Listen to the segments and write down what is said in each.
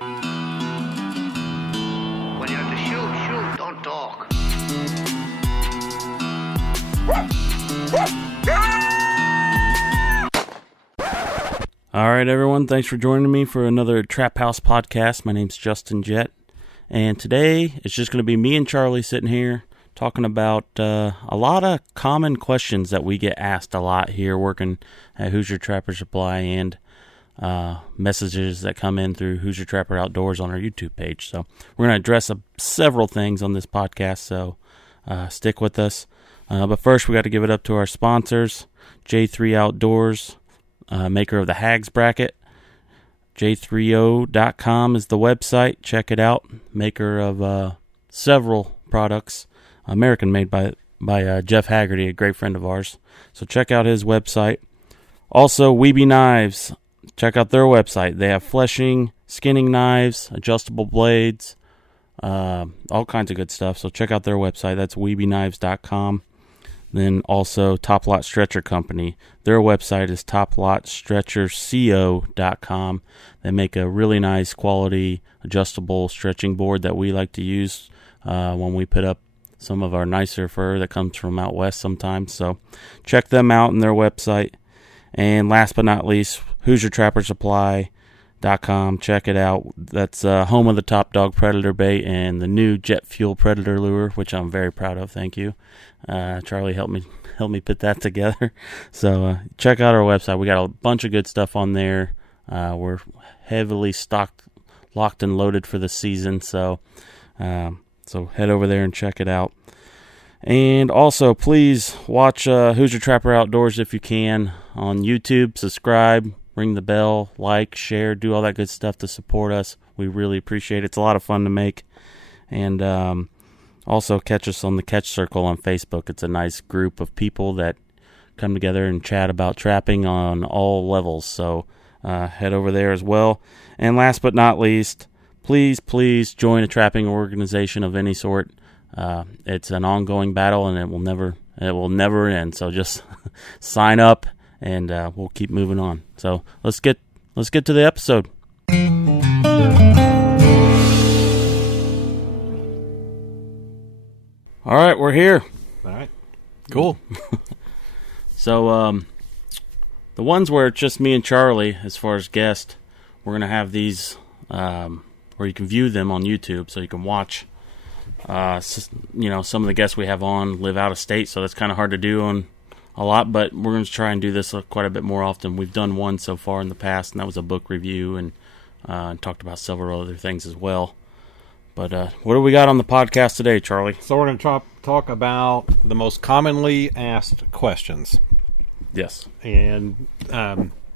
When you have to shoot, don't talk. All right, everyone. Thanks for joining me for another Trap House podcast. My name's Justin Jett, and today it's just going to be me and Charlie sitting here talking about a lot of common questions that we get asked a lot here working at Hoosier Trapper Supply, and messages that come in through Hoosier Trapper Outdoors on our YouTube page. So we're going to address several things on this podcast, so stick with us. But first, we got to give it up to our sponsors, J3 Outdoors, maker of the Hags Bracket. J3O.com is the website. Check it out. Maker of several products, American made by Jeff Haggerty, a great friend of ours. So check out his website. Also, Weeby Knives. Check out their website. They have fleshing, skinning knives, adjustable blades, all kinds of good stuff. So check out their website. That's weebyknives.com. Then also Top Lot Stretcher Company. Their website is toplotstretcherco.com. They make a really nice quality adjustable stretching board that we like to use when we put up some of our nicer fur that comes from out west sometimes. So check them out on their website. And last but not least, HoosierTrapperSupply.com. Check it out. That's home of the Top Dog Predator bait and the new Jet Fuel Predator lure, which I'm very proud of. Thank you. Charlie helped me put that together. So check out our website. We got a bunch of good stuff on there. We're heavily stocked, locked and loaded for the season. So head over there and check it out. And also, please watch Hoosier Trapper Outdoors if you can on YouTube. Subscribe, ring the bell, like, share, do all that good stuff to support us. We really appreciate it. It's a lot of fun to make. And also catch us on the Catch Circle on Facebook. It's a nice group of people that come together and chat about trapping on all levels. So head over there as well. And last but not least, please join a trapping organization of any sort. It's an ongoing battle, and it will never end. So just sign up, and we'll keep moving on. So let's get to the episode. All right, we're here. All right, cool. So the ones where it's just me and Charlie, as far as guests, we're gonna have these where you can view them on YouTube, so you can watch. Some of the guests we have on live out of state, so that's kind of hard to do on a lot, but we're going to try and do this quite a bit more often. We've done one so far in the past, and that was a book review, and talked about several other things as well. But what do we got on the podcast today, Charlie? So we're going to talk about the most commonly asked questions. Yes. And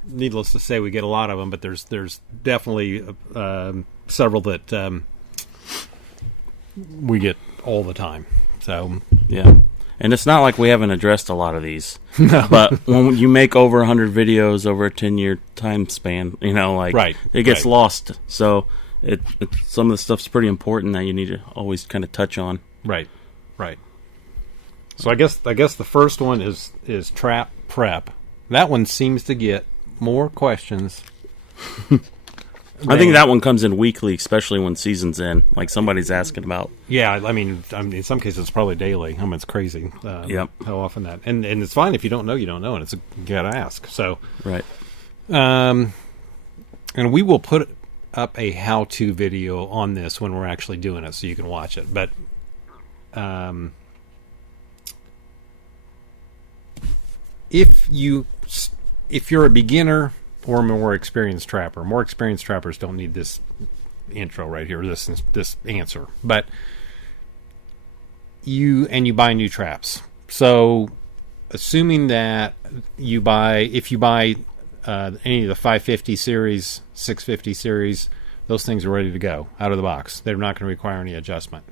needless to say, we get a lot of them, but there's definitely several that we get all the time. So yeah, and it's not like we haven't addressed a lot of these. No. But when you make over 100 videos over a 10-year time span, right, it gets lost. So it some of the stuff's pretty important that you need to always kind of touch on. Right. So I guess the first one is trap prep. That one seems to get more questions. I think that one comes in weekly, especially when season's in. Like somebody's asking about. Yeah, I mean, in some cases it's probably daily. I mean, it's crazy. Yep. How often that, and it's fine if you don't know, you don't know, and you gotta ask. So right. And we will put up a how-to video on this when we're actually doing it, so you can watch it. But if you're a beginner or a more experienced trapper. More experienced trappers don't need this intro right here, this answer. But you buy new traps. So assuming that if you buy any of the 550 series, 650 series, those things are ready to go out of the box. They're not going to require any adjustment.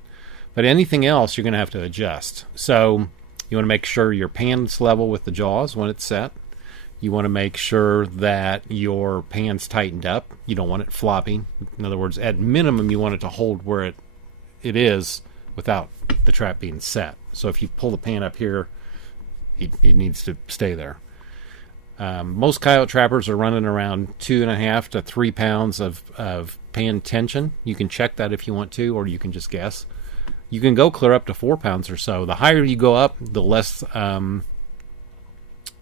But anything else, you're going to have to adjust. So you want to make sure your pan's level with the jaws when it's set. You want to make sure that your pan's tightened up. You don't want it flopping. In other words, at minimum, you want it to hold where it is without the trap being set. So if you pull the pan up here, it needs to stay there. Most coyote trappers are running around 2.5 to 3 pounds of pan tension. You can check that if you want to, or you can just guess. You can go clear up to 4 pounds or so. The higher you go up, the less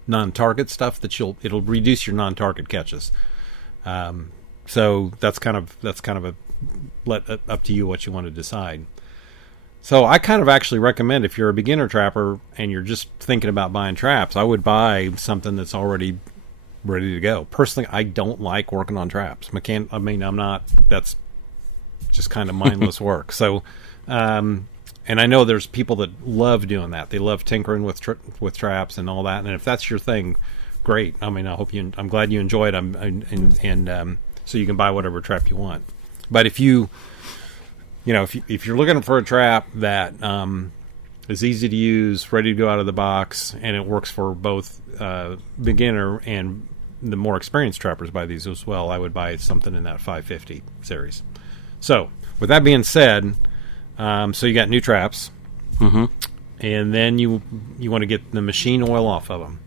non-target stuff that it'll reduce your non-target catches. So that's kind of up to you what you want to decide. So I kind of actually recommend, if you're a beginner trapper and you're just thinking about buying traps, I would buy something that's already ready to go. Personally, I don't like working on traps. That's just kind of mindless work. So, and I know there's people that love doing that. They love tinkering with traps and all that. And if that's your thing, great. I mean, I'm glad you enjoy it. So you can buy whatever trap you want. But if you're looking for a trap that is easy to use, ready to go out of the box, and it works for both beginner and the more experienced trappers buy these as well, I would buy something in that 550 series. So, with that being said, so you got new traps, and then you want to get the machine oil off of them.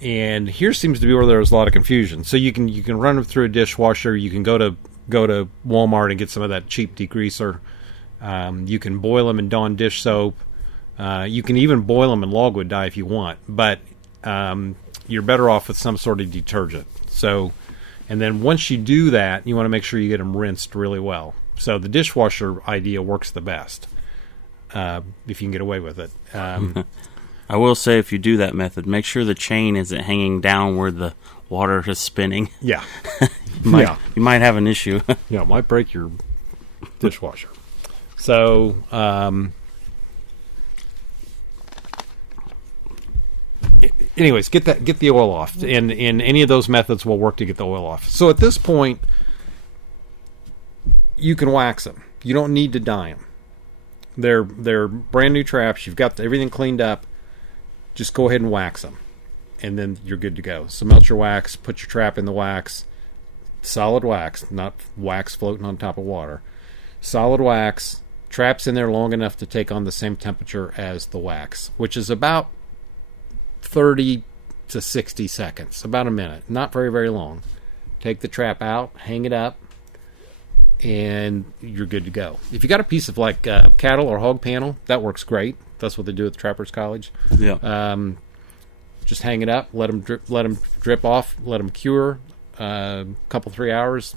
And here seems to be where there's a lot of confusion. So you can run them through a dishwasher. You can go to Walmart and get some of that cheap degreaser. You can boil them in Dawn dish soap. You can even boil them in logwood dye if you want, but you're better off with some sort of detergent. So, and then once you do that, you want to make sure you get them rinsed really well. So the dishwasher idea works the best if you can get away with it. I will say, if you do that method, make sure the chain isn't hanging down where the water is spinning. Yeah. You might have an issue. Yeah, it might break your dishwasher. So, anyways, get the oil off, and any of those methods will work to get the oil off. So at this point, you can wax them. You don't need to dye them. They're brand new traps. You've got everything cleaned up. Just go ahead and wax them, and then you're good to go. So melt your wax, put your trap in the wax, solid wax, not wax floating on top of water. Solid wax, traps in there long enough to take on the same temperature as the wax, which is about 30 to 60 seconds, about a minute, not very, very long. Take the trap out, hang it up, and you're good to go. If you got a piece of like cattle or hog panel, that works great. That's what they do at the Trappers College. Yeah. Just hang it up, let them drip off, let them cure, a couple 3 hours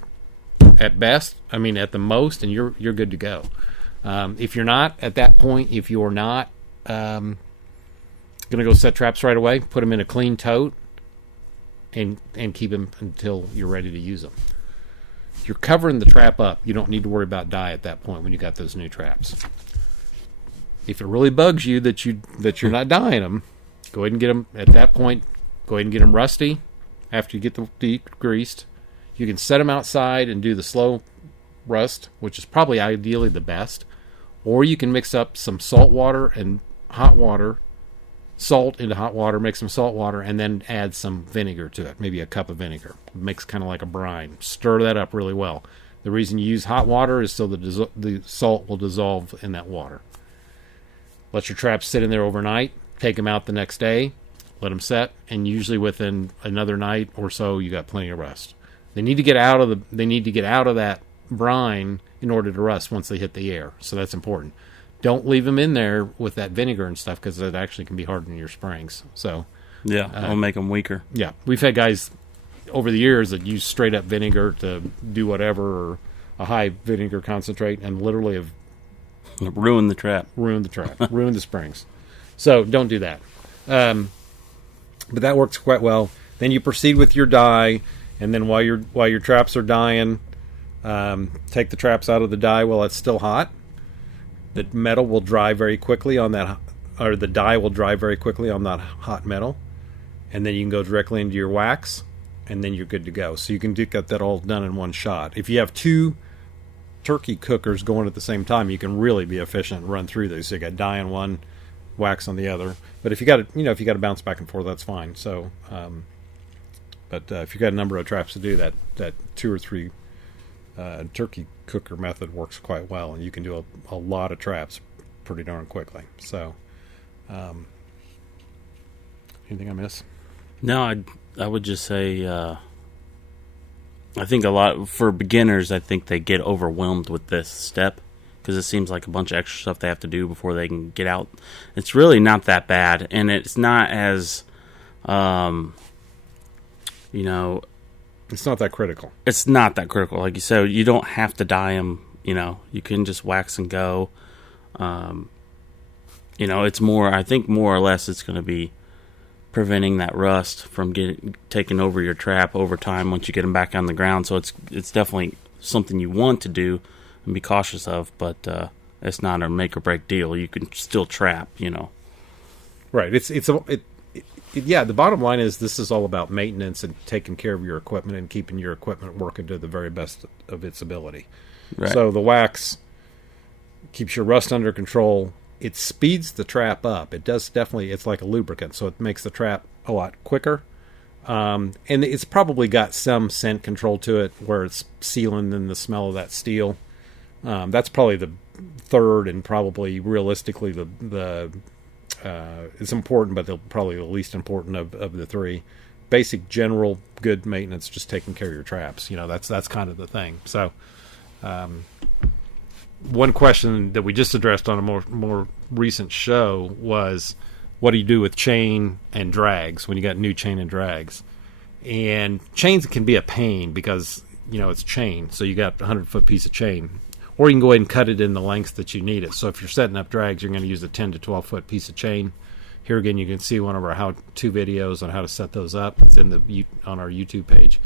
at best. I mean, at the most, and you're good to go. If you're not at that point, if you're not going to go set traps right away, put them in a clean tote and keep them until you're ready to use them. You're covering the trap up. You don't need to worry about dye at that point when you got those new traps. If it really bugs you that you're not dyeing them, go ahead and get them at that point. Go ahead and get them rusty after you get them degreased. You can set them outside and do the slow rust, which is probably ideally the best. Or you can mix up some salt water and hot water, salt into hot water, make some salt water, and then add some vinegar to it, maybe a cup of vinegar. It makes kind of like a brine. Stir that up really well. The reason you use hot water is so the salt will dissolve in that water. Let your traps sit in there overnight. Take them out the next day. Let them set, and usually within another night or so, you got plenty of rust. They need to get out of that brine in order to rust once they hit the air. So that's important. Don't leave them in there with that vinegar and stuff, because it actually can be hardening your springs. So yeah, it'll make them weaker. Yeah, we've had guys over the years that use straight up vinegar to do whatever, or a high vinegar concentrate, and literally have ruined the trap, ruined the springs. So don't do that. But that works quite well. Then you proceed with your dye, and then while your traps are dyeing, take the traps out of the dye while it's still hot. The metal will dry very quickly on that, or the dye will dry very quickly on that hot metal, and then you can go directly into your wax, and then you're good to go. So you can get that all done in one shot. If you have two turkey cookers going at the same time, you can really be efficient and run through these. So you got dye on one, wax on the other. But if you got to bounce back and forth, that's fine. So, but if you got a number of traps to do that 2 or 3 turkey cooker method works quite well, and you can do a lot of traps pretty darn quickly. So, anything I miss? No, I would just say I think a lot for beginners. I think they get overwhelmed with this step because it seems like a bunch of extra stuff they have to do before they can get out. It's really not that bad, and it's not as It's not that critical. It's not that critical. Like you said, you don't have to dye them. You can just wax and go. It's more. I think more or less, it's going to be preventing that rust from taking over your trap over time once you get them back on the ground. So it's definitely something you want to do and be cautious of, but it's not a make or break deal. You can still trap. Right. The bottom line is this is all about maintenance and taking care of your equipment and keeping your equipment working to the very best of its ability. Right. So the wax keeps your rust under control. It speeds the trap up. It does definitely. It's like a lubricant, so it makes the trap a lot quicker. And it's probably got some scent control to it where it's sealing in the smell of that steel. That's probably the third and probably realistically the it's important, but probably the least important of the three. Basic general good maintenance, just taking care of your traps. That's kind of the thing. So one question that we just addressed on a more recent show was, what do you do with chain and drags when you got new chain and drags? And chains can be a pain because it's chain, so you got a 100-foot piece of chain, or you can go ahead and cut it in the lengths that you need it. So if you're setting up drags, you're going to use a 10 to 12-foot piece of chain. Here again, you can see one of our how-to videos on how to set those up. It's on our YouTube page.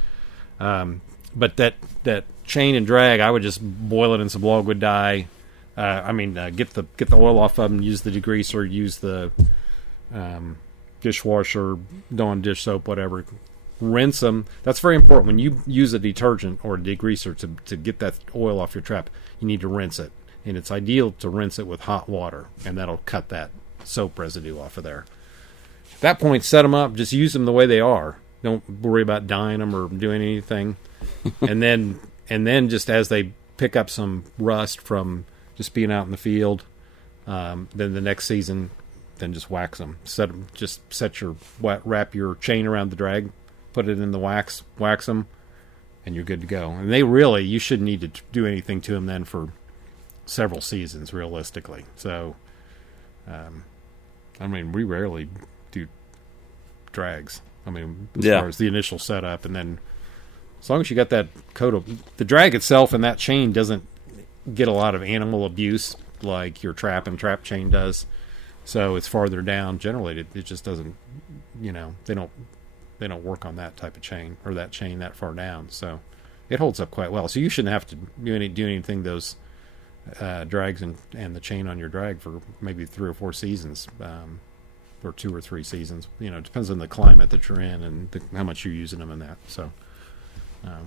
But that chain and drag, I would just boil it in some logwood dye. Get the oil off of them. Use the degreaser. Use the dishwasher, Dawn dish soap, whatever. Rinse them. That's very important. When you use a detergent or a degreaser to get that oil off your trap, you need to rinse it. And it's ideal to rinse it with hot water, and that'll cut that soap residue off of there. At that point, set them up. Just use them the way they are. Don't worry about dyeing them or doing anything. and then just as they pick up some rust from just being out in the field, then the next season, then just wax them. Wrap your chain around the drag, put it in the wax them, and you're good to go. And you shouldn't need to do anything to them then for several seasons, realistically. So, we rarely do drags. As far as the initial setup, and then as long as you got that coat of the drag itself, and that chain doesn't get a lot of animal abuse like your trap and trap chain does. So it's farther down. Generally, it just doesn't. They don't work on that type of chain or that chain that far down. So it holds up quite well. So you shouldn't have to do anything those drags and the chain on your drag for maybe 3 or 4 seasons, or 2 or 3 seasons. It depends on the climate that you're in and how much you're using them in that. So,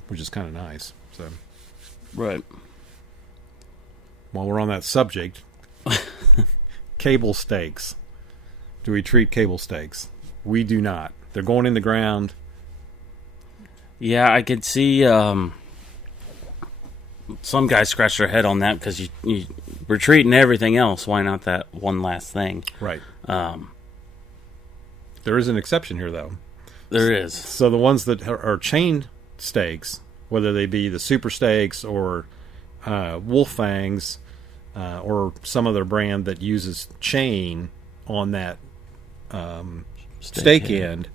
which is kind of nice. So, right. While we're on that subject, cable stakes. Do we treat cable stakes? We do not. They're going in the ground. Yeah, I could see some guys scratch their head on that because you we're treating everything else. Why not that one last thing? Right. There is an exception here, though. There is. So the ones that are chain stakes, whether they be the super stakes or wolf fangs, or some other brand that uses chain on that stake end,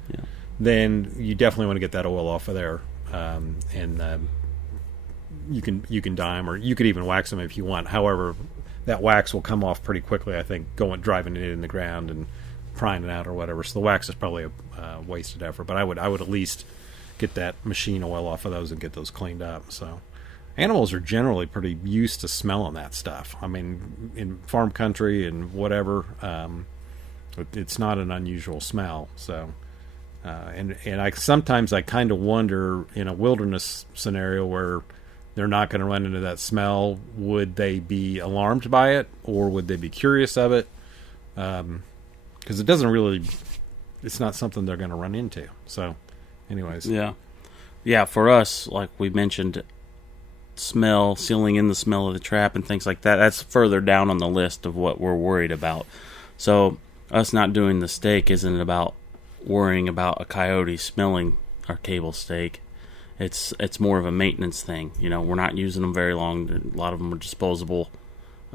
then you definitely want to get that oil off of there. And you can dye them, or you could even wax them if you want. However, that wax will come off pretty quickly, I think, driving it in the ground and prying it out or whatever. So the wax is probably a wasted effort. But I would at least get that machine oil off of those and get those cleaned up. So animals are generally pretty used to smelling that stuff. In farm country and whatever, it's not an unusual smell. So, and I sometimes kind of wonder, in a wilderness scenario where they're not going to run into that smell, would they be alarmed by it, or would they be curious of it? Because it doesn't really, it's not something they're going to run into. So, anyways. Yeah, for us, like we mentioned, sealing in the smell of the trap and things like that, that's further down on the list of what we're worried about. So us not doing the stake isn't about worrying about a coyote smelling our cable stake. It's more of a maintenance thing. We're not using them very long. A lot of them are disposable.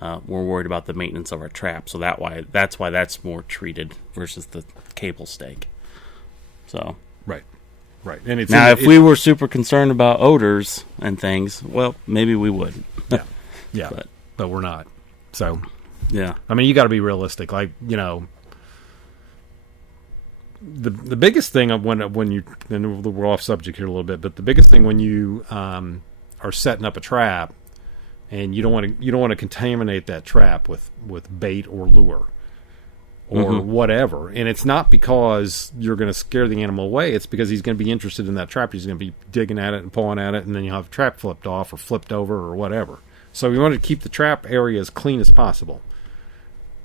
We're worried about the maintenance of our trap, so that's why that's more treated versus the cable stake. So right. And if we were super concerned about odors and things, well, maybe we would. yeah, but we're not. So yeah, I mean, you got to be realistic. Like, the biggest thing when you, and we're off subject here a little bit, but the biggest thing when you are setting up a trap, and you don't want to contaminate that trap with bait or lure or whatever. And it's not because you're going to scare the animal away. It's because he's going to be interested in that trap. He's going to be digging at it and pulling at it, and then you'll have the trap flipped off or flipped over or whatever. So we want to keep the trap area as clean as possible.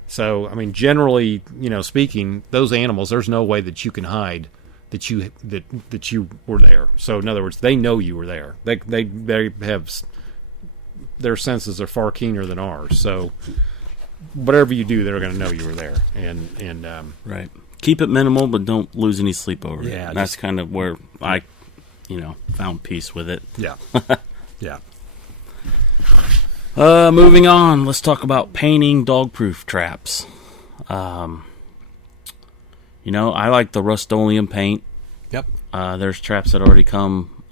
So, I mean, generally, speaking, those animals, there's no way that you can hide that you were there. So, in other words, they know you were there. They have, their senses are far keener than ours. So, whatever you do, they're going to know you were there. And right. Keep it minimal, but don't lose any sleep over it. Yeah, that's kind of where I, found peace with it. Yeah. Yeah. Moving on, let's talk about painting dog-proof traps. I like the Rust-Oleum paint. Yep. There's traps that already come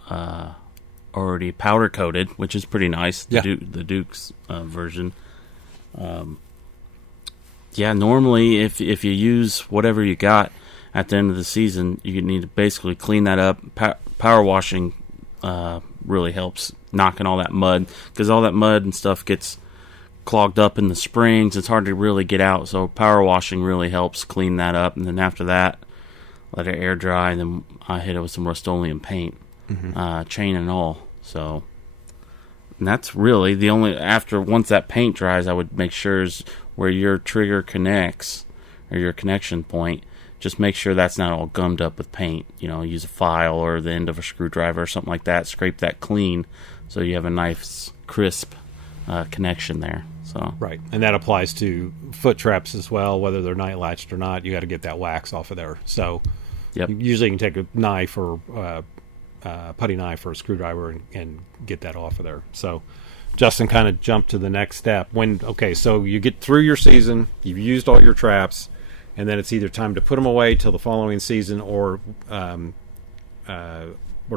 already powder-coated, which is pretty nice. The Duke's version. Normally, if you use whatever you got at the end of the season, you need to basically clean that up. Power washing really helps knocking all that mud, because all that mud and stuff gets clogged up in the springs. It's hard to really get out, so power washing really helps clean that up. And then after that, let it air dry, and then I hit it with some Rust-Oleum paint, chain and all. So, and that's really the only, once that paint dries, I would make sure is where your trigger connects, or your connection point, just make sure that's not all gummed up with paint. Use a file or the end of a screwdriver or something like that. Scrape that clean so you have a nice, crisp connection there. So right, and that applies to foot traps as well, whether they're night latched or not. You got to get that wax off of there. So usually you can take a knife or putty knife or a screwdriver and get that off of there. So Justin kind of jumped to the next step. So you get through your season, you've used all your traps, and then it's either time to put them away till the following season, or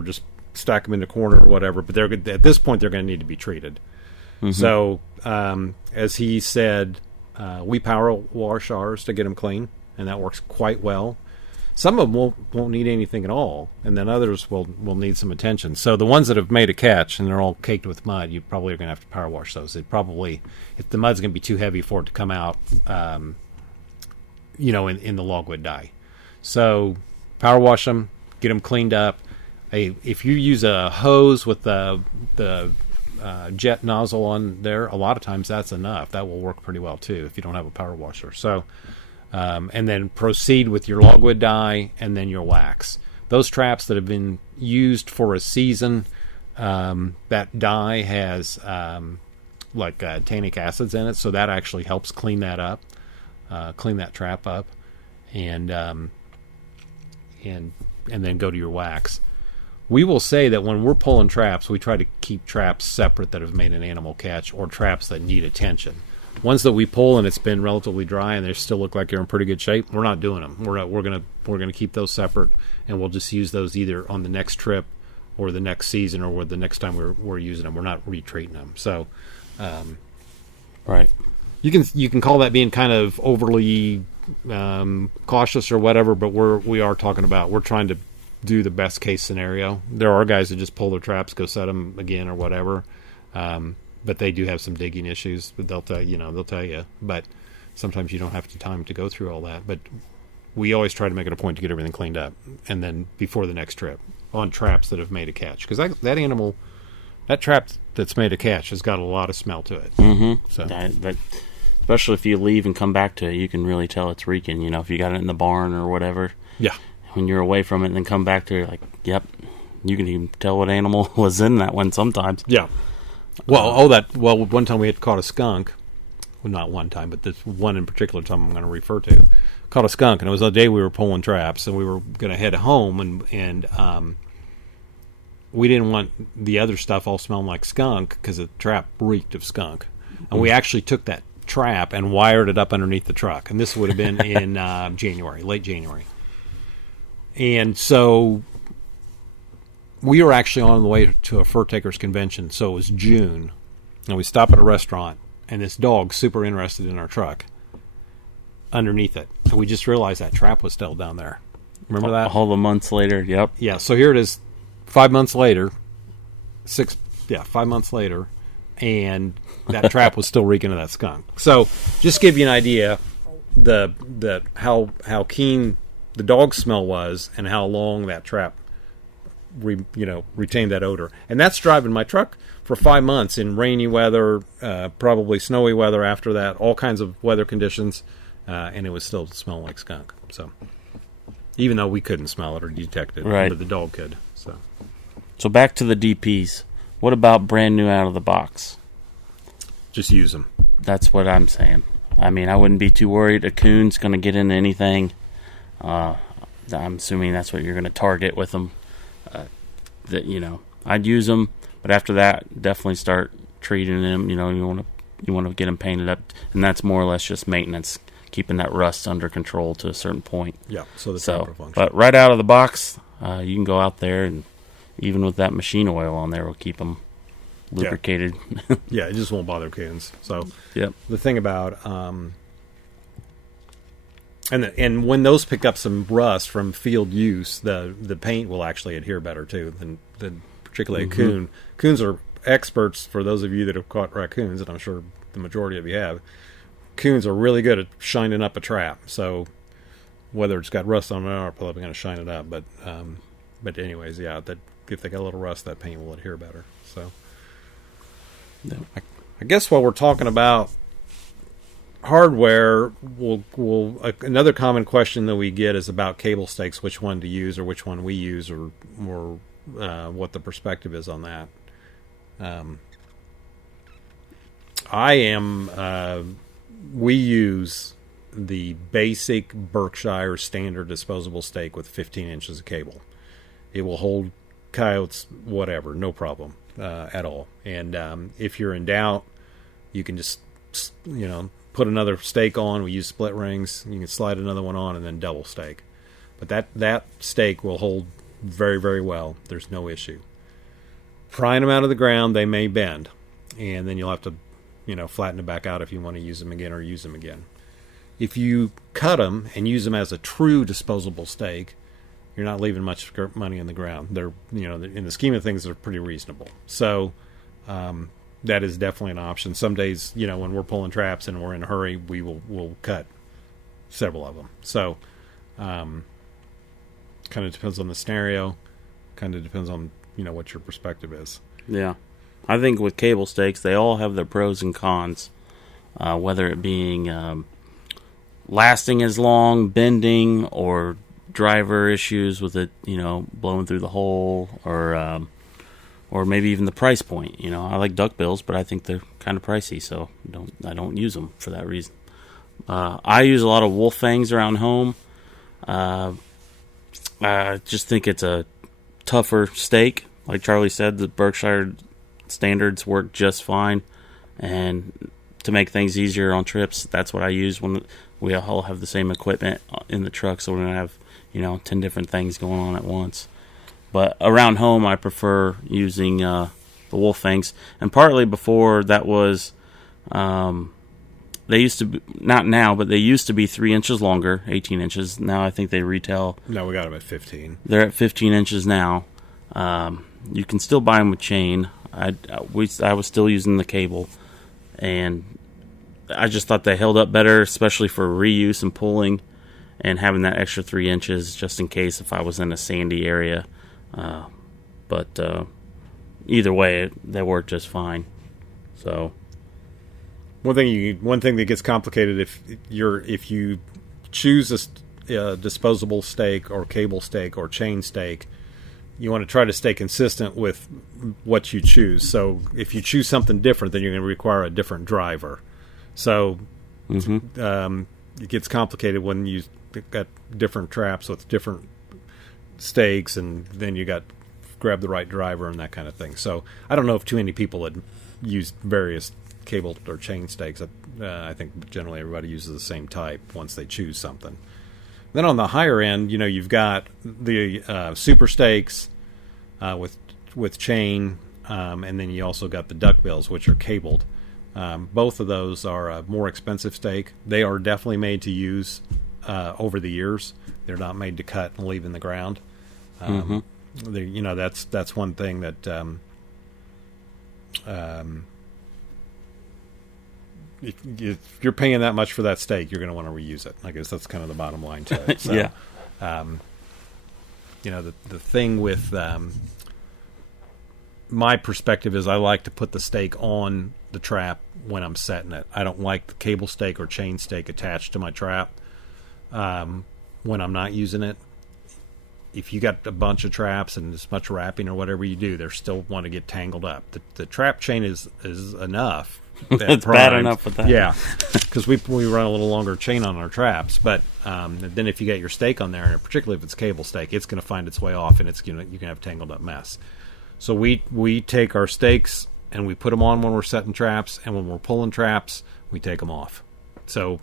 just stack them in the corner or whatever. But at this point, they're going to need to be treated. So, as he said, we power wash ours to get them clean, and that works quite well. Some of them won't need anything at all, and then others will need some attention. So the ones that have made a catch and they're all caked with mud, you probably are going to have to power wash those. If the mud's going to be too heavy for it to come out, in the logwood dye. So power wash them, get them cleaned up. If you use a hose with the jet nozzle on there, a lot of times that's enough. That will work pretty well too if you don't have a power washer. So, and then proceed with your logwood dye and then your wax. Those traps that have been used for a season, that dye has tannic acids in it, so that actually helps clean that up. Clean that trap up, and then go to your wax. We will say that when we're pulling traps, we try to keep traps separate that have made an animal catch, or traps that need attention. Ones that we pull and it's been relatively dry and they still look like they're in pretty good shape, we're not doing them. We're gonna keep those separate, and we'll just use those either on the next trip or the next season or the next time we're using them. We're not retreating them. So, right. You can call that being kind of overly cautious or whatever, but we're trying to do the best case scenario. There are guys that just pull their traps, go set them again or whatever, but they do have some digging issues. But they'll tell you. But sometimes you don't have the time to go through all that. But we always try to make it a point to get everything cleaned up, and then before the next trip on traps that have made a catch, because that trap that's made a catch has got a lot of smell to it. Mm-hmm. So that especially if you leave and come back to it, you can really tell it's reeking. If you got it in the barn or whatever. Yeah. When you're away from it and then come back to it, like, yep, you can even tell what animal was in that one sometimes. Yeah. One time we had caught a skunk well, not one time, but this one in particular time I'm going to refer to, caught a skunk, and it was the day we were pulling traps, and we were going to head home, and we didn't want the other stuff all smelling like skunk because the trap reeked of skunk, and we actually took that trap and wired it up underneath the truck, and this would have been in late January, and so we were actually on the way to a fur takers convention, so it was June, and we stopped at a restaurant, and this dog super interested in our truck underneath it, and we just realized that trap was still down there. Remember that? All the months later, yep. Yeah, so here it is 5 months later, 5 months later, and that trap was still reeking of that skunk. So just give you an idea how keen the dog smell was and how long that trap retained that odor. And that's driving my truck for 5 months in rainy weather, probably snowy weather after that, all kinds of weather conditions, and it was still smelling like skunk. So even though we couldn't smell it or detect it, right, but the dog could. So back to the DPs. What about brand new out of the box? Just use them. That's what I'm saying. I mean, I wouldn't be too worried. A coon's going to get into anything. I'm assuming that's what you're going to target with them. I'd use them, but after that, definitely start treating them. You want to get them painted up, and that's more or less just maintenance, keeping that rust under control to a certain point. Yeah. So function. But right out of the box, you can go out there, and even with that machine oil on there, will keep them lubricated. Yeah, it just won't bother coons. So yep. The thing about and when those pick up some rust from field use, the paint will actually adhere better too than particularly a coon. Coons are experts. For those of you that have caught raccoons, and I'm sure the majority of you have, coons are really good at shining up a trap. So whether it's got rust on it, I'm probably going to shine it up. But anyways, yeah, that if they got a little rust, that paint will adhere better. So no. I guess while we're talking about hardware, another common question that we get is about cable stakes, which one to use or which one we use, or what the perspective is on that. We use the basic Berkshire standard disposable stake with 15 inches of cable. It will hold coyotes, whatever, no problem at all. And if you're in doubt, you can just put another stake on. We use split rings. You can slide another one on and then double stake. But that stake will hold very, very well. There's no issue. Prying them out of the ground, they may bend, and then you'll have to flatten it back out if you want to use them again or use them again. If you cut them and use them as a true disposable stake, you're not leaving much money in the ground. They're, in the scheme of things, they're pretty reasonable. So that is definitely an option. Some days, when we're pulling traps and we're in a hurry, we'll cut several of them. So kind of depends on the scenario. Kind of depends on what your perspective is. Yeah, I think with cable stakes, they all have their pros and cons. Whether it being lasting as long, bending, or driver issues with it, blowing through the hole, or maybe even the price point. I like duckbills, but I think they're kind of pricey, so I don't use them for that reason. I use a lot of wolf fangs around home. I just think it's a tougher stake. Like Charlie said, the Berkshire standards work just fine, and to make things easier on trips, that's what I use when we all have the same equipment in the truck, so we're going to have 10 different things going on at once. But around home, I prefer using the wolf fangs. And partly before that was, they used to be, not now, but they used to be 3 inches longer, 18 inches. Now I think they retail. No, we got them at 15. They're at 15 inches now. You can still buy them with chain. I was still using the cable. And I just thought they held up better, especially for reuse and pulling, and having that extra 3 inches just in case if I was in a sandy area. But either way, they work just fine. So one thing that gets complicated if you choose a disposable stake or cable stake or chain stake, you want to try to stay consistent with what you choose. So if you choose something different, then you're going to require a different driver. So Mm-hmm. it gets complicated when you got different traps with different stakes, and then you got grab the right driver and that kind of thing. So I don't know if too many people had used various cable or chain stakes. I think generally everybody uses the same type once they choose something. Then on the higher end, you've got the super stakes with chain, and then you also got the duckbills, which are cabled. Both of those are a more expensive stake. They are definitely made to use over the years. They're not made to cut and leave in the ground. That's one thing that if you're paying that much for that stake, you're going to want to reuse it. I guess that's kind of the bottom line to it. So, yeah. The thing with my perspective is I like to put the stake on the trap when I'm setting it. I don't like the cable stake or chain stake attached to my trap when I'm not using it. If you got a bunch of traps and as much wrapping or whatever you do, they still want to get tangled up. The trap chain is enough. It's bad enough with that. Yeah, because we run a little longer chain on our traps. But then if you get your stake on there, and particularly if it's cable stake, it's going to find its way off, and you can have a tangled up mess. So we take our stakes and we put them on when we're setting traps, and when we're pulling traps, we take them off. So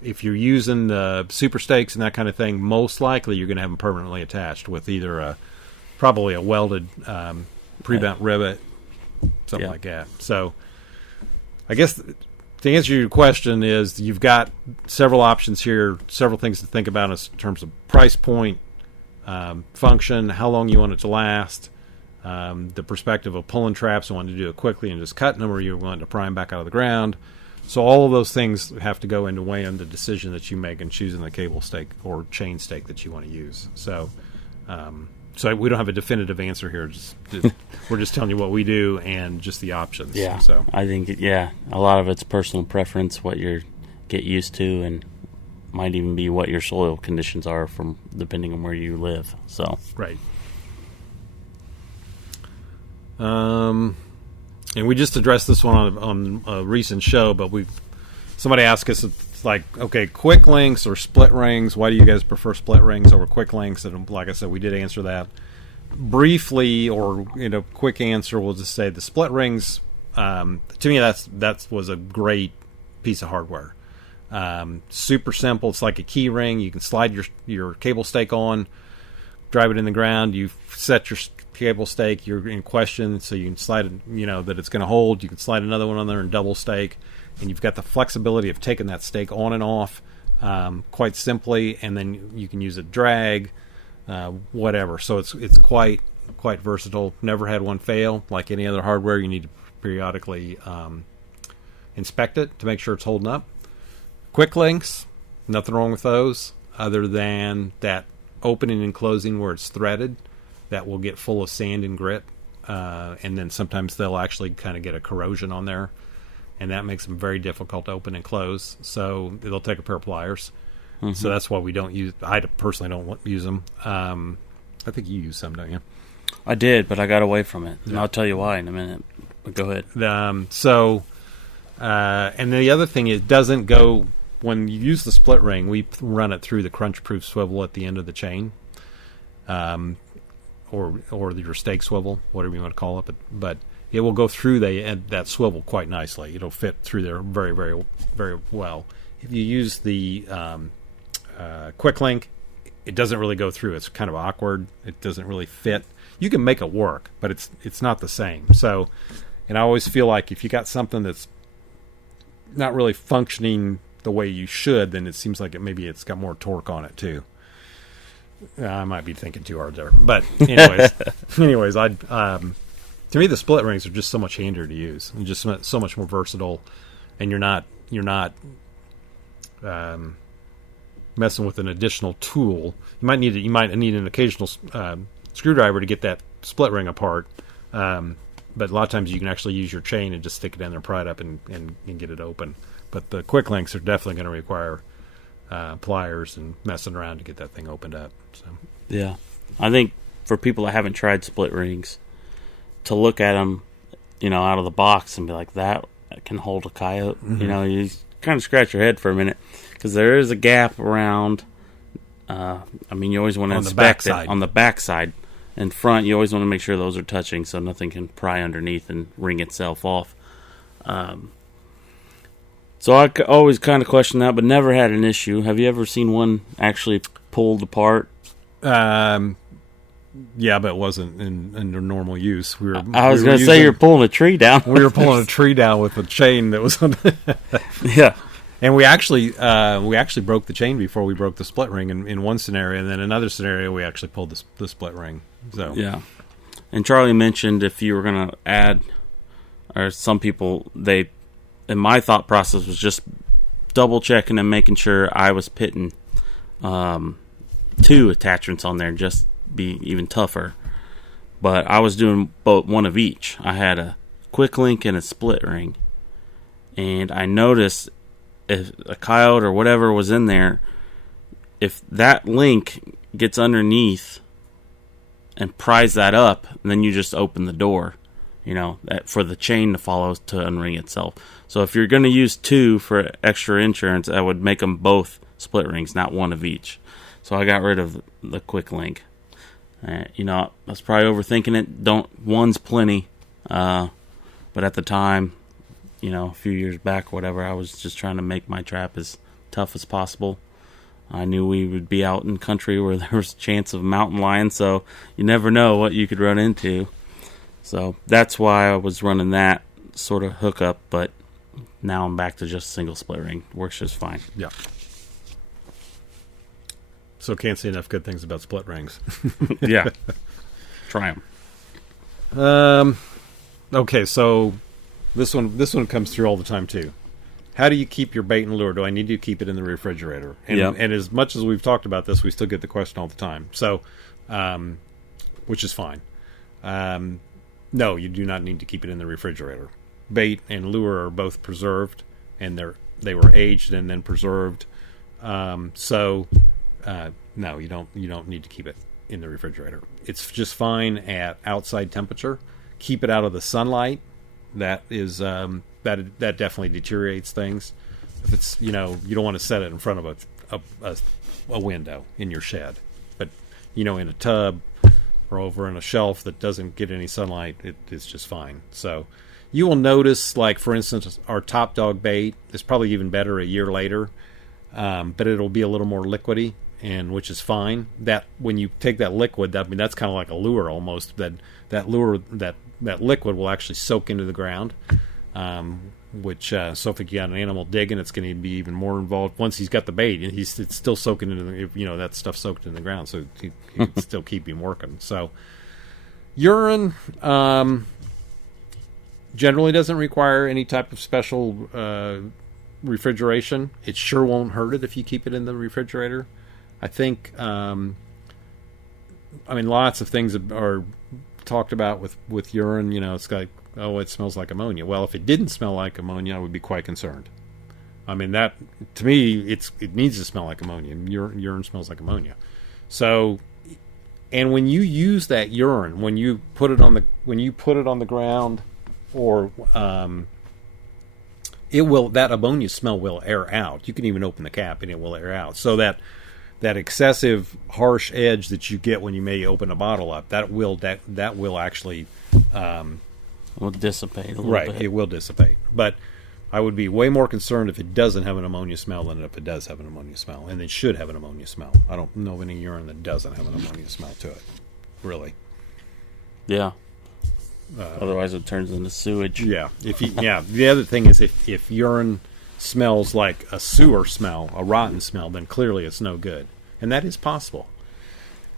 if you're using the super stakes and that kind of thing, most likely you're going to have them permanently attached with either probably a welded pre-bent rivet, something like that. So I guess to answer your question is you've got several options here, several things to think about in terms of price point, function, how long you want it to last, the perspective of pulling traps, you want to do it quickly and just cutting them, or you want to pry them back out of the ground. So all of those things have to go into weighing the decision that you make in choosing the cable stake or chain stake that you want to use. So we don't have a definitive answer here. We're just telling you what we do and just the options. Yeah. So I think a lot of it's personal preference, what you get used to, and might even be what your soil conditions are from depending on where you live. So right. And we just addressed this one on a recent show, but somebody asked us, it's like, okay, quick links or split rings. Why do you guys prefer split rings over quick links? And like I said, we did answer that briefly, or quick answer. We'll just say the split rings. To me, that was a great piece of hardware. Super simple. It's like a key ring. You can slide your cable stake on, drive it in the ground. You set your cable stake. You're in question, so you can slide it. That it's going to hold. You can slide another one on there and double stake, and you've got the flexibility of taking that stake on and off quite simply, and then you can use a drag, whatever. So it's quite versatile. Never had one fail. Like any other hardware, you need to periodically inspect it to make sure it's holding up. Quick links, nothing wrong with those, other than that opening and closing where it's threaded. That will get full of sand and grit, and then sometimes they'll actually kind of get a corrosion on there, and that makes them very difficult to open and close. So they'll take a pair of pliers. Mm-hmm. So that's why we don't use. I personally don't use them. I think you use some, don't you? I did, but I got away from it, and I'll tell you why in a minute. But go ahead. And the other thing is, doesn't go when you use the split ring. We run it through the crunch-proof swivel at the end of the chain. Or your stake swivel, whatever you want to call it, but it will go through that swivel quite nicely. It'll fit through there very, very, very well. If you use the quick link, it doesn't really go through. It's kind of awkward. It doesn't really fit. You can make it work, but it's not the same. So, and I always feel like if you got something that's not really functioning the way you should, then it seems like maybe it's got more torque on it too. I might be thinking too hard there, but anyways, to me the split rings are just so much handier to use and just so much more versatile, and you're not messing with an additional tool. You might need an occasional screwdriver to get that split ring apart, but a lot of times you can actually use your chain and just stick it in there, pry it up, and get it open. But the quick links are definitely going to require pliers and messing around to get that thing opened up. So yeah, I think for people that haven't tried split rings, to look at them, out of the box and be like that, can hold a coyote. You know, you kind of scratch your head for a minute because there is a gap around. I mean, you always want to inspect it on the backside. In front, you always want to make sure those are touching so nothing can pry underneath and wring itself off. So I always kind of question that, but never had an issue. Have you ever seen one actually pulled apart? Yeah, but it wasn't in normal use. I was going to say you're pulling a tree down. We were pulling a tree down with a chain that was on. Yeah. And we actually broke the chain before we broke the split ring in one scenario, and then another scenario we actually pulled the split ring. So yeah, and Charlie mentioned if you were going to add, or some people and my thought process was just double checking and making sure I was pitting 2 attachments on there, just be even tougher. But I was doing both, one of each. I had a quick link and a split ring, and I noticed if a coyote or whatever was in there, if that link gets underneath and pries that up, then you just open the door, you know, for the chain to follow to unring itself. So if you're going to use 2 for extra insurance, I would make them both split rings, not one of each. So I got rid of the quick link. You know, I was probably overthinking it. One's plenty. But at the time, you know, a few years back, whatever, I was just trying to make my trap as tough as possible. I knew we would be out in country where there was a chance of mountain lions, so you never know what you could run into. So that's why I was running that sort of hookup, but now I'm back to just single split ring. Works just fine. Yeah. So can't say enough good things about split rings. Yeah. Try them. Okay, so this one comes through all the time too. How do you keep your bait and lure? Do I need to keep it in the refrigerator? And, and as much as we've talked about this, we still get the question all the time. So, which is fine. No, you do not need to keep it in the refrigerator. Bait and lure are both preserved, and they were aged and then preserved. No, you don't need to keep it in the refrigerator. It's just fine at outside temperature. Keep it out of the sunlight. That is that definitely deteriorates things. If it's, you know, you don't want to set it in front of a window in your shed, but you know, in a tub or over in a shelf that doesn't get any sunlight, it's just fine. So you will notice, like for instance, our top dog bait is probably even better a year later, but it'll be a little more liquidy, and which is fine. That when you take that liquid, that's kind of like a lure almost. That lure that liquid will actually soak into the ground, so if you got an animal digging, it's going to be even more involved. Once he's got the bait, it's still soaking into that stuff soaked in the ground, so he can still keep him working. So urine generally doesn't require any type of special refrigeration. It sure won't hurt it if you keep it in the refrigerator. I think lots of things are talked about with urine. You know, it's like, oh, it smells like ammonia. Well, if it didn't smell like ammonia, I would be quite concerned. I mean, that to me, it needs to smell like ammonia. Urine smells like ammonia. So, and when you use that urine, when you put it on the ground, or that ammonia smell will air out. You can even open the cap and it will air out. So that excessive harsh edge that you get when you may open a bottle up, that will actually will dissipate a little bit. Right, it will dissipate. But I would be way more concerned if it doesn't have an ammonia smell than if it does have an ammonia smell. And it should have an ammonia smell. I don't know of any urine that doesn't have an ammonia smell to it. Really. Yeah. Otherwise it turns into sewage. Yeah. The other thing is if urine smells like a sewer smell, a rotten smell, then clearly it's no good. And that is possible.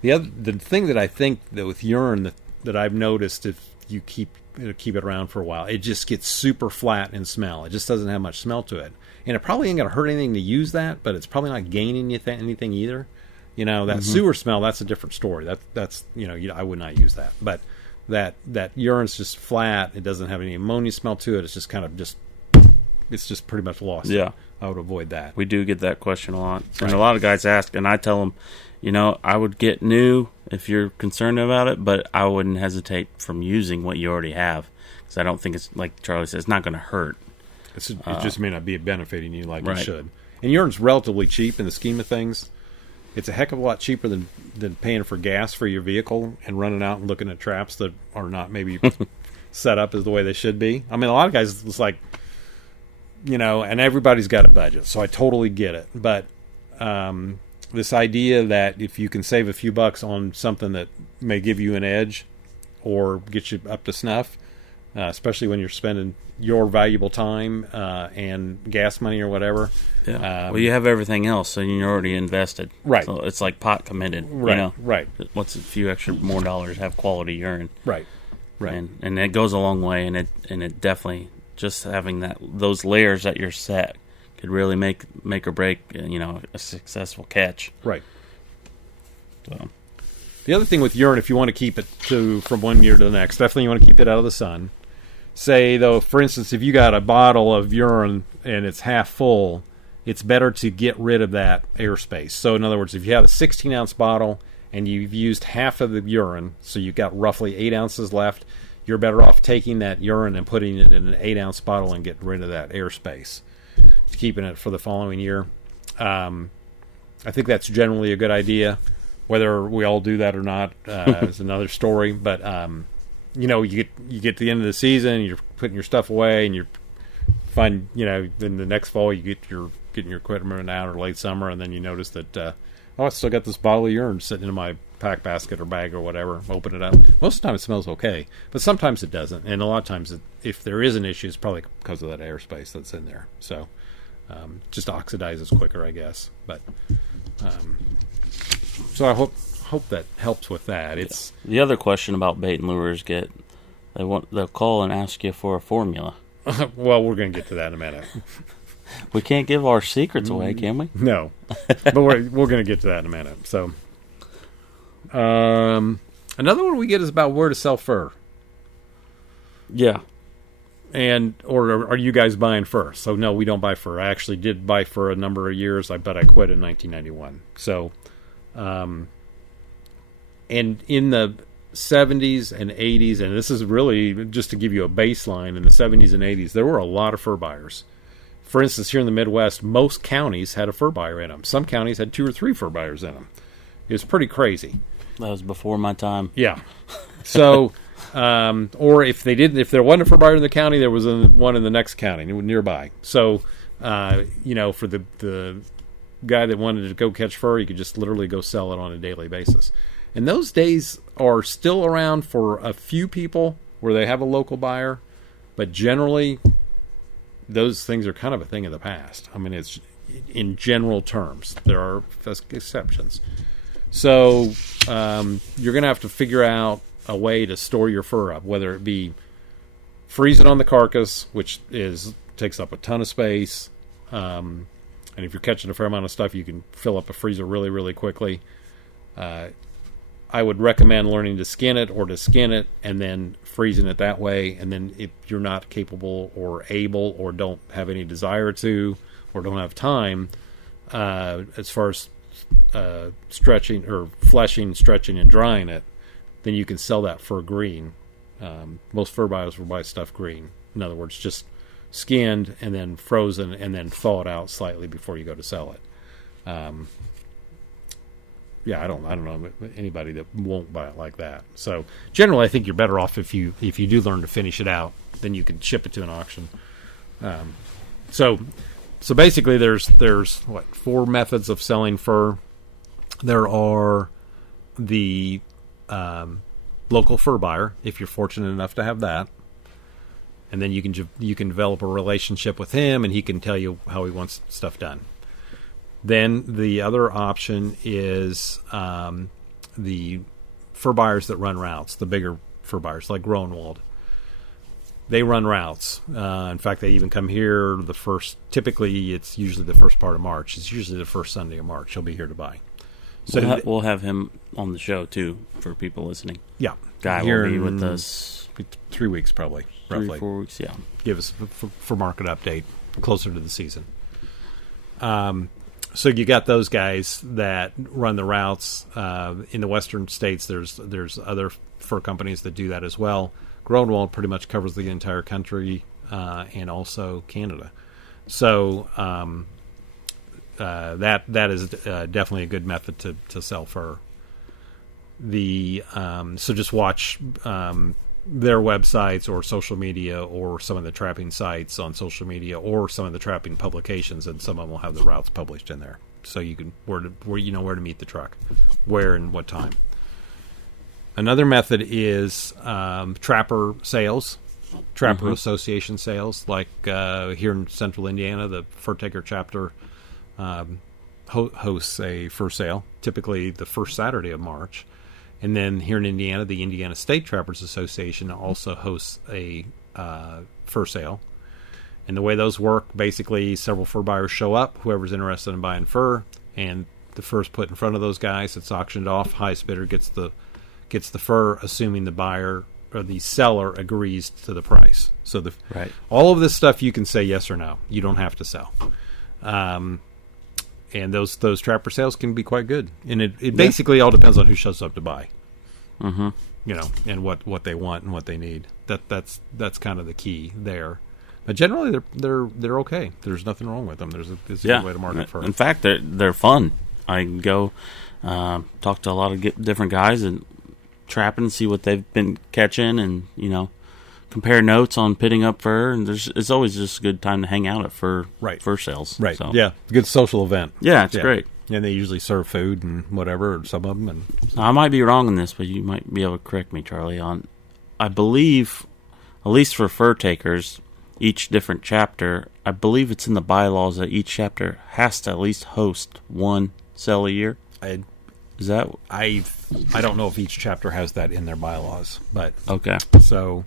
The thing that I think that with urine that I've noticed, if you keep it around for a while, it just gets super flat in smell. It just doesn't have much smell to it. And it probably ain't going to hurt anything to use that, but it's probably not gaining anything either. You know, that sewer smell, that's a different story. That's I would not use that. But that urine's just flat. It doesn't have any ammonia smell to it. It's just kind of it's just pretty much lost. Yeah. I would avoid that. We do get that question a lot. Right. And a lot of guys ask, and I tell them, I would get new if you're concerned about it, but I wouldn't hesitate from using what you already have, because I don't think it's, like Charlie says, it's not going to hurt. It just may not be benefiting you like Right. it should. And urine's relatively cheap in the scheme of things. It's a heck of a lot cheaper than paying for gas for your vehicle and running out and looking at traps that are not maybe set up as the way they should be. I mean, a lot of guys, it's like, and everybody's got a budget, so I totally get it. But this idea that if you can save a few bucks on something that may give you an edge or get you up to snuff, especially when you're spending your valuable time and gas money or whatever. Yeah. Well, you have everything else, so you're already invested. Right. So it's like pot committed. Right. Right. What's a few extra more dollars have quality urine? Right. Right. And it goes a long way, and it definitely, just having those layers that you're set could really make or break a successful catch. Right. So the other thing with urine, if you want to keep it from one year to the next, definitely you want to keep it out of the sun. Say though, for instance, if you got a bottle of urine and it's half full, it's better to get rid of that airspace. So in other words, if you have a 16-ounce bottle and you've used half of the urine, so you've got roughly 8 ounces left, you're better off taking that urine and putting it in an 8-ounce bottle and getting rid of that airspace, keeping it for the following year. I think that's generally a good idea. Whether we all do that or not is another story. But you get to the end of the season, you're putting your stuff away, and you're then the next fall you getting your equipment out, or late summer, and then you notice that I still got this bottle of urine sitting in my pack basket or bag or whatever. Open it up. Most of the time it smells okay, but sometimes it doesn't, and a lot of times if there is an issue, it's probably because of that airspace that's in there. So just oxidizes quicker, I guess. But so I hope that helps with that. It's the other question about bait and lures they'll call and ask you for a formula. well, we're going to get to that in a minute. We can't give our secrets away, can we? No, but we're going to get to that in a minute. So, another one we get is about where to sell fur. Yeah. Or are you guys buying fur? So no, we don't buy fur. I actually did buy fur a number of years, but I quit in 1991. So, and in the 70s and 80s, and this is really just to give you a baseline, in the 70s and 80s, there were a lot of fur buyers. For instance, here in the Midwest, most counties had a fur buyer in them. Some counties had 2 or 3 fur buyers in them. It was pretty crazy. That was before my time. Yeah. So, or if there wasn't a fur buyer in the county, there was one in the next county nearby. So, for the guy that wanted to go catch fur, you could just literally go sell it on a daily basis. And those days are still around for a few people where they have a local buyer, but generally those things are kind of a thing of the past. I mean, it's in general terms. There are exceptions. So you're going to have to figure out a way to store your fur up, whether it be freeze it on the carcass, which takes up a ton of space. And if you're catching a fair amount of stuff, you can fill up a freezer really, really quickly. I would recommend learning to skin it and then freezing it that way. And then if you're not capable or able or don't have any desire to or don't have time, as far as stretching or fleshing, stretching, and drying it, then you can sell that for green. Most fur buyers will buy stuff green. In other words, just skinned and then frozen and then thawed out slightly before you go to sell it. I don't know anybody that won't buy it like that. So generally, I think you're better off if you do learn to finish it out, then you can ship it to an auction. So basically, there's 4 methods of selling fur. There are the local fur buyer, if you're fortunate enough to have that, and then you can develop a relationship with him, and he can tell you how he wants stuff done. Then the other option is the fur buyers that run routes, the bigger fur buyers like Groenwald. They run routes. In fact, they even come here typically it's usually the first part of March. It's usually the first Sunday of March. He'll be here to buy. So we'll have him on the show, too, for people listening. Yeah. Guy will be with us 3 weeks probably, roughly. 4 weeks, yeah. Give us for market update closer to the season. So you got those guys that run the routes. In the western states, there's other fur companies that do that as well. Groenwald pretty much covers the entire country. and also Canada. So that is definitely a good method to sell fur. So just watch their websites or social media, or some of the trapping sites on social media, or some of the trapping publications, and some of them will have the routes published in there, so you can where you know where to meet the truck, where and what time. Another method is trapper sales, trapper association sales, like here in Central Indiana, the Fur Taker Chapter hosts a fur sale, typically the first Saturday of March. And then here in Indiana, the Indiana State Trappers Association also hosts a fur sale. And the way those work, basically, several fur buyers show up, whoever's interested in buying fur, and the fur's put in front of those guys. It's auctioned off. Highest bidder gets the fur, assuming the buyer or the seller agrees to the price. So all of this stuff you can say yes or no. You don't have to sell. And those trapper sales can be quite good. And it basically all depends on who shows up to buy. Mm-hmm. You know, and what they want and what they need. That's kind of the key there. But generally, they're okay. There's nothing wrong with them. There's a good way to market fur. In fact, they're fun. I can go talk to a lot of different guys and trap and see what they've been catching, and compare notes on pitting up fur. And it's always just a good time to hang out at fur sales. Right. So. Yeah. Good social event. Yeah, it's great. And they usually serve food and whatever, or some of them. And I might be wrong on this, but you might be able to correct me, Charlie. I believe, at least for fur takers, each different chapter, I believe it's in the bylaws that each chapter has to at least host one sale a year. Is that? I don't know if each chapter has that in their bylaws, but okay. So,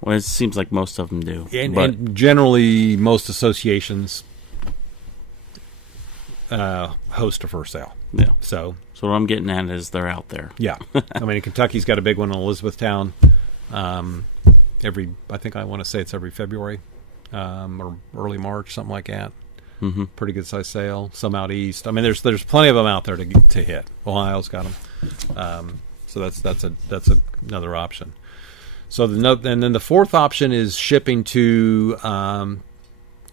well, it seems like most of them do, and generally most associations host a fur sale. Yeah. So what I'm getting at is they're out there. Yeah. I mean, Kentucky's got a big one in Elizabethtown. I want to say it's every February or early March, something like that. Mm-hmm. Pretty good size sale. Some out east. I mean, there's plenty of them out there to hit. Ohio's got them. So that's another option. So and then the fourth option is shipping to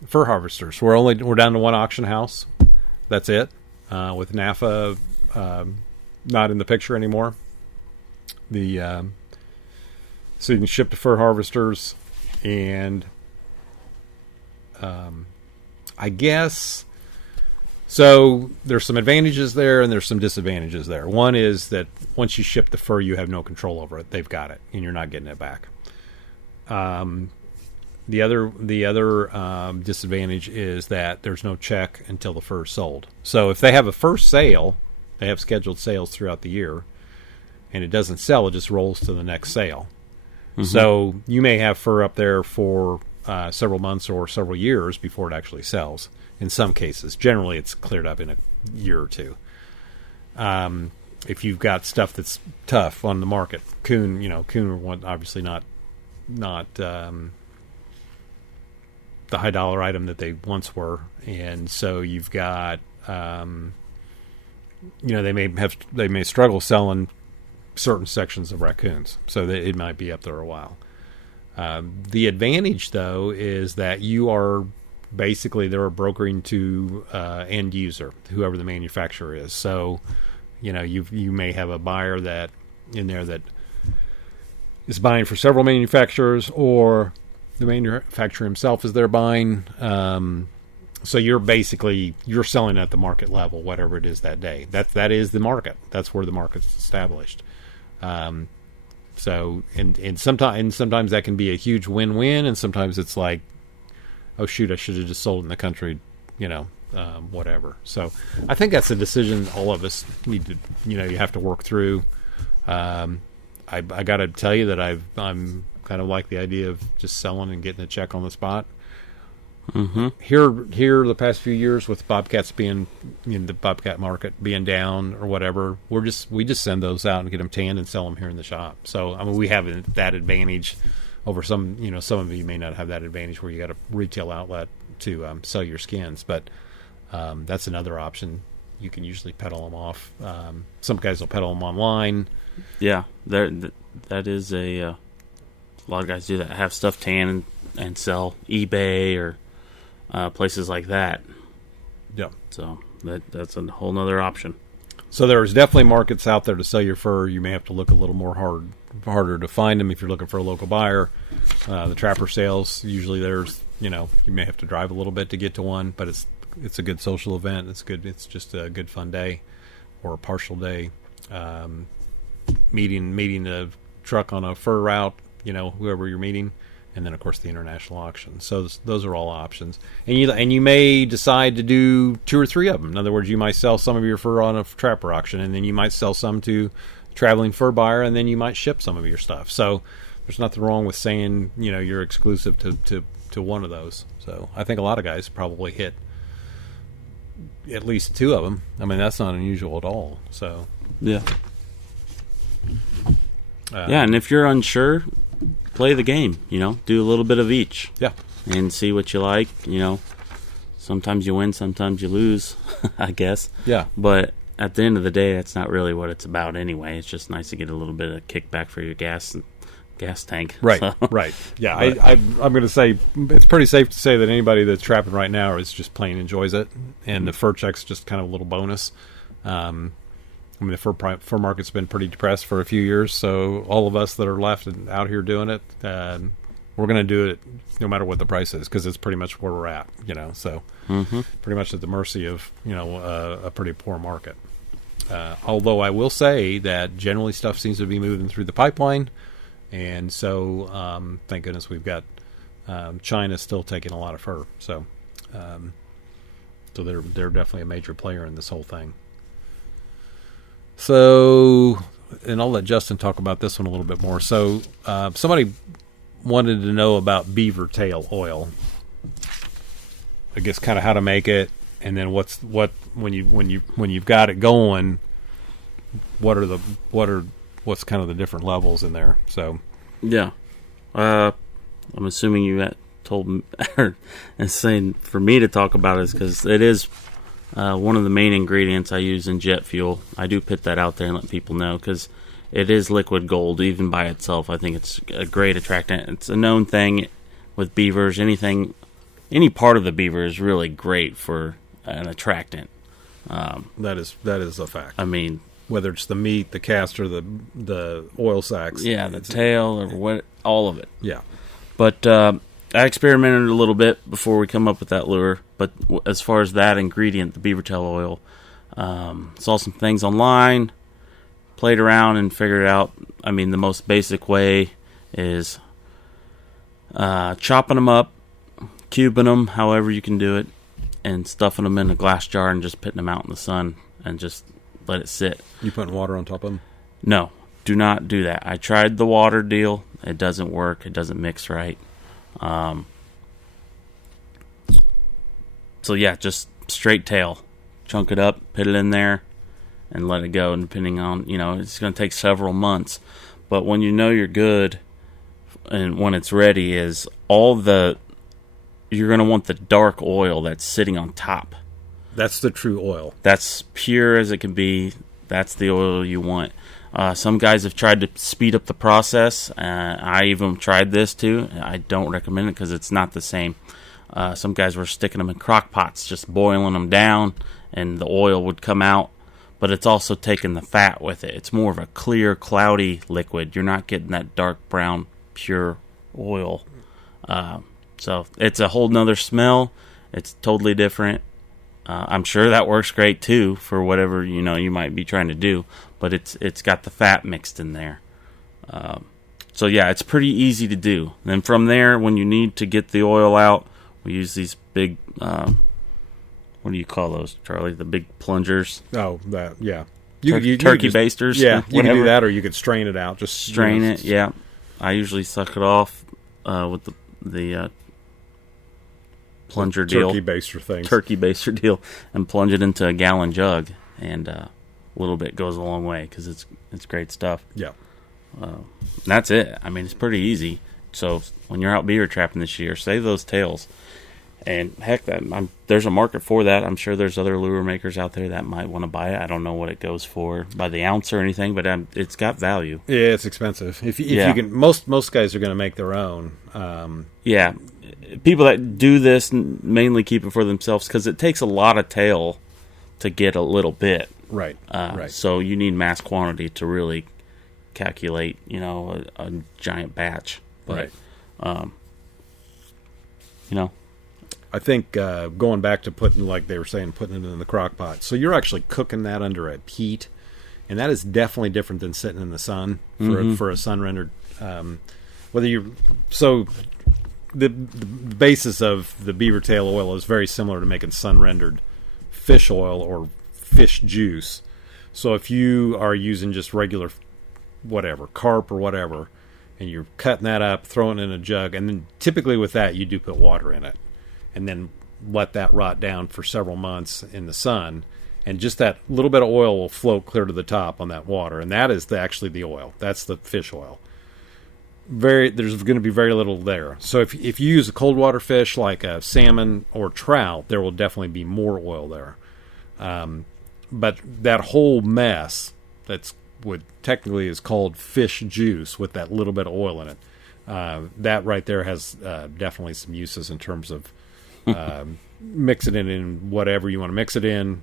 fur harvesters. We're down to one auction house. That's it. With NAFA not in the picture anymore. So you can ship to fur harvesters, and I guess so. There's some advantages there, and there's some disadvantages there. One is that once you ship the fur, you have no control over it. They've got it, and you're not getting it back. The other disadvantage is that there's no check until the fur is sold. So if they have a first sale, they have scheduled sales throughout the year, and it doesn't sell, it just rolls to the next sale. Mm-hmm. So you may have fur up there for several months or several years before it actually sells. In some cases, generally it's cleared up in a year or two. If you've got stuff that's tough on the market, coon are obviously not the high dollar item that they once were, and so you've got they may struggle selling certain sections of raccoons, so it might be up there a while. The advantage, though, is that you are basically they're brokering to end user, whoever the manufacturer is. So you may have a buyer that in there that is buying for several manufacturers, or the manufacturer himself is there buying. So you're selling at the market level, whatever it is that day. That is the market. That's where the market's established. So sometimes that can be a huge win-win, and sometimes it's like, oh shoot, I should have just sold in the country, whatever. So I think that's a decision all of us need to, you have to work through. I got to tell you that I'm kind of like the idea of just selling and getting a check on the spot. Mm-hmm. Here, the past few years with bobcats being the bobcat market being down or whatever, we just send those out and get them tanned and sell them here in the shop. So I mean, we have that advantage over some. Some of you may not have that advantage where you got a retail outlet to sell your skins, but that's another option. You can usually peddle them off. Some guys will peddle them online. Yeah, that is a A lot of guys do that. Have stuff tan and sell eBay or places like that. Yeah. So that's a whole nother option. So there's definitely markets out there to sell your fur. You may have to look a little more harder to find them if you're looking for a local buyer. The trapper sales, usually there's, you may have to drive a little bit to get to one, but it's a good social event. It's good. It's just a good fun day or a partial day. Meeting a truck on a fur route, whoever you're meeting. And then, of course, the international auction. So those are all options. And you may decide to do 2 or 3 of them. In other words, you might sell some of your fur on a trapper auction, and then you might sell some to a traveling fur buyer, and then you might ship some of your stuff. So there's nothing wrong with saying, you're exclusive to one of those. So I think a lot of guys probably hit at least 2 of them. I mean, that's not unusual at all. So yeah. And if you're unsure, play the game, do a little bit of each. Yeah. And see what you like, Sometimes you win, sometimes you lose, I guess. Yeah. But at the end of the day, that's not really what it's about anyway. It's just nice to get a little bit of kickback for your gas tank. Right, So. right. Yeah, I'm going to say it's pretty safe to say that anybody that's trapping right now is just plain enjoys it, and the fur check's just kind of a little bonus. The fur market's been pretty depressed for a few years, so all of us that are left and out here doing it, we're going to do it no matter what the price is, because it's pretty much where we're at, So pretty much at the mercy of a pretty poor market. Although I will say that generally stuff seems to be moving through the pipeline, and so thank goodness we've got China still taking a lot of fur, so they're definitely a major player in this whole thing. So, and I'll let Justin talk about this one a little bit more. So, somebody wanted to know about beaver tail oil. I guess kind of how to make it, and then when you've got it going, what's kind of the different levels in there. So, yeah, I'm assuming you told me and saying for me to talk about it because it is. One of the main ingredients I use in jet fuel. I do put that out there and let people know because it is liquid gold even by itself. I think it's a great attractant. It's a known thing with beavers. Any part of the beaver is really great for an attractant. That is a fact. I mean, whether it's the meat, the cast, or the oil sacs. Yeah, the tail or all of it. Yeah. But I experimented a little bit before we come up with that lure, but as far as that ingredient, the beaver tail oil, saw some things online, played around and figured out, the most basic way is chopping them up, cubing them, however you can do it, and stuffing them in a glass jar and just putting them out in the sun and just let it sit. You putting water on top of them? No, do not do that. I tried the water deal. It doesn't work. It doesn't mix right. So yeah, just straight tail, chunk it up, put it in there, and let it go. And depending on, it's going to take several months, but when you're good, and when it's ready, is you're going to want the dark oil that's sitting on top. That's the true oil. That's pure as it can be. That's the oil you want. Some guys have tried to speed up the process. I even tried this too. I don't recommend it because it's not the same. Some guys were sticking them in crock pots, just boiling them down, and the oil would come out. But it's also taking the fat with it. It's more of a clear, cloudy liquid. You're not getting that dark brown, pure oil. So it's a whole nother smell. It's totally different. I'm sure that works great too for whatever you might be trying to do. But it's got the fat mixed in there. So yeah, it's pretty easy to do. Then from there, when you need to get the oil out, we use these big, what do you call those, Charlie? The big plungers. Oh, that, yeah. Turkey basters. Yeah, you can do that, or you could strain it out. Just strain it, yeah. I usually suck it off with the plunger deal. Turkey baster deal, and plunge it into a gallon jug, and a little bit goes a long way because it's great stuff. Yeah. That's it. It's pretty easy. So when you're out beaver trapping this year, save those tails. And heck, there's a market for that. I'm sure there's other lure makers out there that might want to buy it. I don't know what it goes for by the ounce or anything, but it's got value. Yeah, it's expensive. If you can, most guys are going to make their own. Yeah, people that do this mainly keep it for themselves because it takes a lot of tail to get a little bit. Right. Right. So you need mass quantity to really calculate, a giant batch. But, right. I think going back to putting, like they were saying, putting it in the crock pot. So you're actually cooking that under a heat, and that is definitely different than sitting in the sun for a sun rendered. The basis of the beaver tail oil is very similar to making sun rendered fish oil or fish juice. So if you are using just regular whatever carp or whatever, and you're cutting that up, throwing it in a jug, and then typically with that you do put water in it. And then let that rot down for several months in the sun, and just that little bit of oil will float clear to the top on that water, and that is actually the oil. That's the fish oil. There's going to be very little there. So if you use a cold water fish like a salmon or trout, there will definitely be more oil there. But that whole mess what technically is called fish juice with that little bit of oil in it, that right there has definitely some uses in terms of mixing it in whatever you want to mix it in,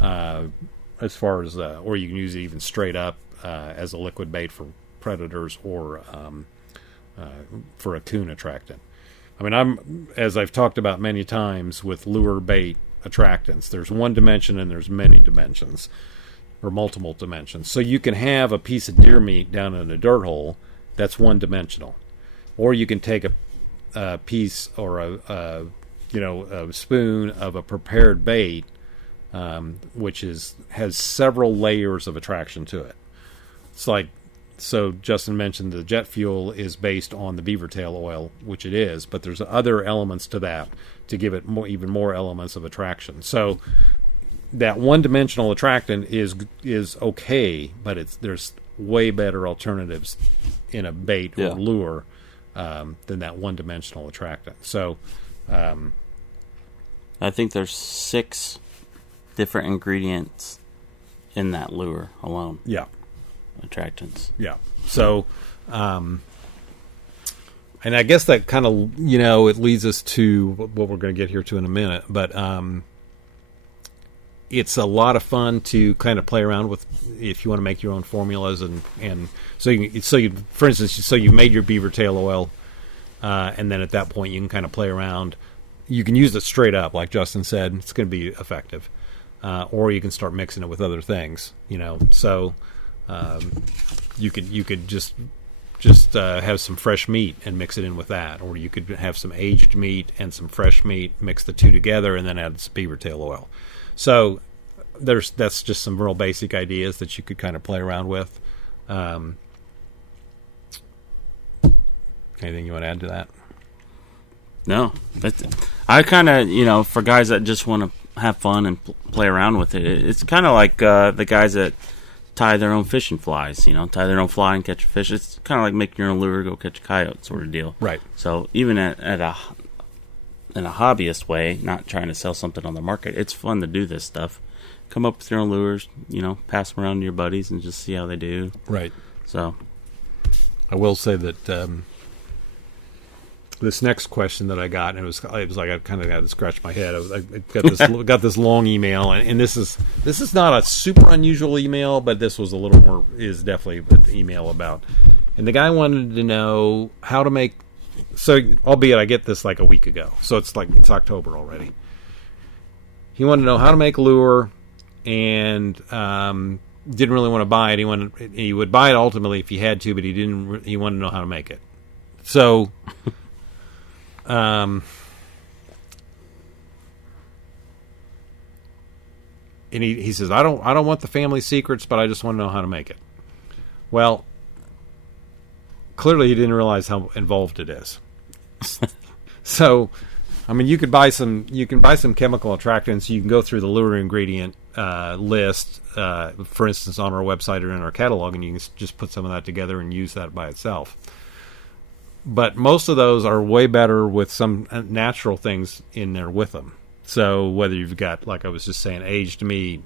as far as or you can use it even straight up as a liquid bait for predators or for a coon attractant. I mean, as I've talked about many times with lure bait attractants, there's one dimension and there's many dimensions or multiple dimensions. So you can have a piece of deer meat down in a dirt hole that's one dimensional, or you can take a piece or a spoon of a prepared bait, which has several layers of attraction to it. It's like, so Justin mentioned the jet fuel is based on the beaver tail oil, which it is, but there's other elements to that to give it even more elements of attraction. So that one-dimensional attractant is okay, but there's way better alternatives in a bait or lure than that one-dimensional attractant. So I think there's 6 different ingredients in that lure alone. Yeah. Attractants. Yeah. So, and I guess that kind of, it leads us to what we're going to get here to in a minute, but it's a lot of fun to kind of play around with if you want to make your own formulas, and so you for instance, so you made your beaver tail oil, and then at that point you can kind of play around. You can use it straight up, like Justin said. It's going to be effective, or you can start mixing it with other things. So you could just have some fresh meat and mix it in with that, or you could have some aged meat and some fresh meat, mix the two together, and then add some beaver tail oil. So that's just some real basic ideas that you could kind of play around with. Anything you want to add to that? No, I kind of, for guys that just want to have fun and play around with it, it's kind of like the guys that tie their own fishing flies, tie their own fly and catch a fish. It's kind of like making your own lure, go catch a coyote sort of deal. Right. So even in a hobbyist way, not trying to sell something on the market, it's fun to do this stuff. Come up with your own lures, pass them around to your buddies and just see how they do. Right. So I will say that this next question that I got, and it was like I kind of had to scratch my head. I got this long email, and this is not a super unusual email, but this was is definitely an email about. And the guy wanted to know how to make. So, albeit I get this like a week ago, so it's October already. He wanted to know how to make a lure, and didn't really want to buy it. He would buy it ultimately if he had to, but he didn't. He wanted to know how to make it. So. And he says, I don't want the family secrets, but I just want to know how to make it. Well, clearly he didn't realize how involved it is. So, I mean, you can buy some chemical attractants. You can go through the lure ingredient list, for instance, on our website or in our catalog, and you can just put some of that together and use that by itself. But most of those are way better with some natural things in there with them. So whether you've got, like I was just saying, aged meat,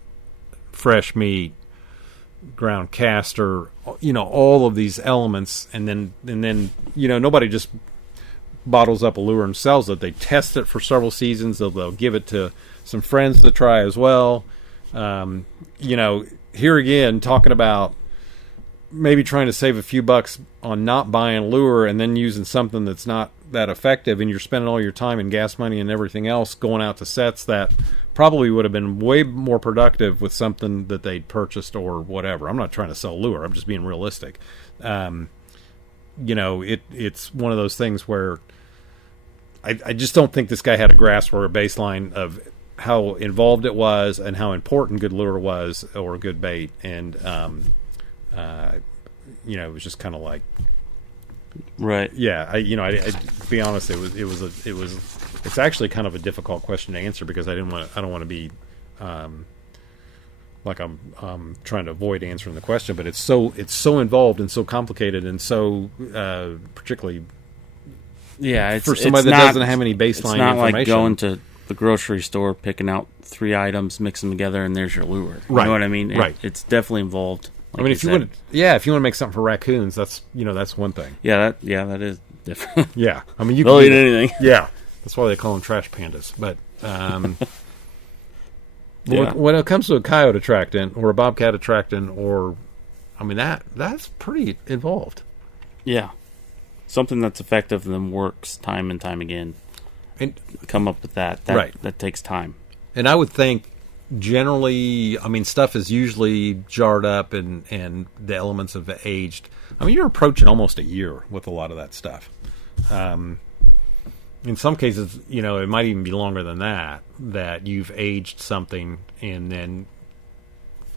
fresh meat, ground castor, all of these elements, and then nobody just bottles up a lure and sells it. They test it for several seasons. They'll give it to some friends to try as well. Here again, talking about maybe trying to save a few bucks on not buying a lure and then using something that's not that effective, and you're spending all your time and gas money and everything else going out to sets that probably would have been way more productive with something that they'd purchased or whatever. I'm not trying to sell lure. I'm just being realistic. It's one of those things where I just don't think this guy had a grasp or a baseline of how involved it was and how important good lure was or good bait. And, it was just kind of like, right. Yeah. I to be honest, it's actually kind of a difficult question to answer because I don't want to be, like I'm trying to avoid answering the question, but it's so involved and so complicated and so, particularly, for somebody that doesn't have any baseline it's not information. Like going to the grocery store, picking out 3 items, mix them together, and there's your lure. You right. know what I mean? Right. It's definitely involved. Like if you want to make something for raccoons, that's one thing. Yeah, that is different. Yeah, you they'll can eat anything. Yeah, that's why they call them trash pandas. But when it comes to a coyote attractant or a bobcat attractant, that's pretty involved. Yeah, something that's effective and works time and time again. And come up with that right. That takes time. And I would think generally, stuff is usually jarred up and the elements have aged. You're approaching almost a year with a lot of that stuff. In some cases, it might even be longer than that you've aged something and then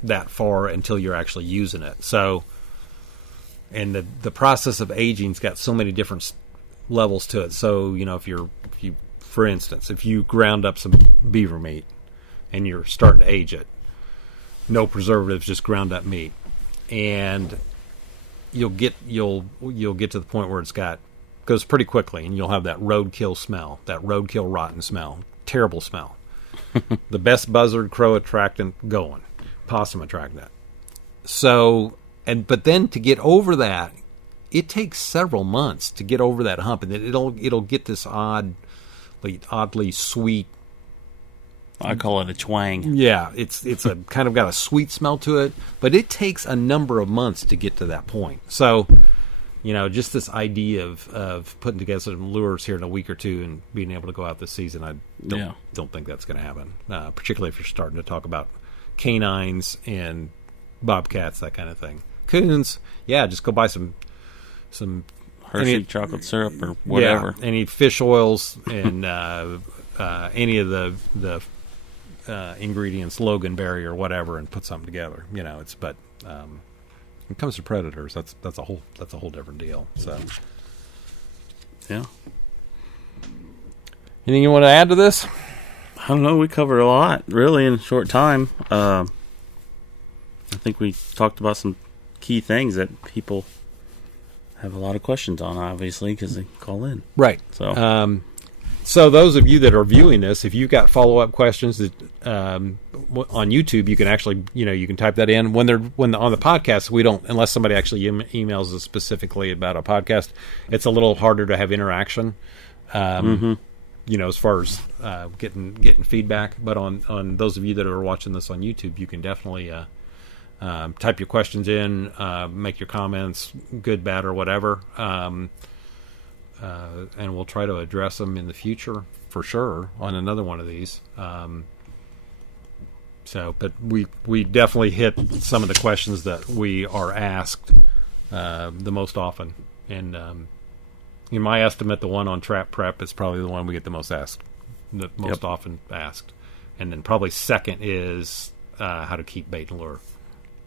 that far until you're actually using it. So, and the process of aging's got so many different levels to it. So, for instance, if you ground up some beaver meat and you're starting to age it, no preservatives, just ground up meat, and you'll get to the point where goes pretty quickly, and you'll have that roadkill smell, that roadkill rotten smell, terrible smell. The best buzzard crow attractant going, possum attractant. So, but then to get over that, it takes several months to get over that hump, and it'll get this oddly sweet. I call it a twang. Yeah, it's a kind of got a sweet smell to it, but it takes a number of months to get to that point. So, just this idea of putting together some lures here in a week or two and being able to go out this season, I don't think that's going to happen. Particularly if you're starting to talk about canines and bobcats, that kind of thing. Coons, just go buy some Hershey chocolate syrup or whatever. Yeah, any fish oils and any of the ingredients, loganberry or whatever, and put something together. When it comes to predators, that's a whole different deal. So, yeah. Anything you want to add to this? I don't know. We covered a lot, really, in a short time. I think we talked about some key things that people have a lot of questions on, obviously, because they call in. Right. So, so those of you that are viewing this, if you've got follow-up questions that on YouTube, you can actually, you can type that in. When on the podcast, we don't, unless somebody actually emails us specifically about a podcast, it's a little harder to have interaction. As far as getting feedback. But on those of you that are watching this on YouTube, you can definitely type your questions in, make your comments, good, bad, or whatever. And we'll try to address them in the future for sure on another one of these. But we definitely hit some of the questions that we are asked the most often. And in my estimate, the one on trap prep is probably the one we get the most often asked. And then probably second is how to keep bait and lure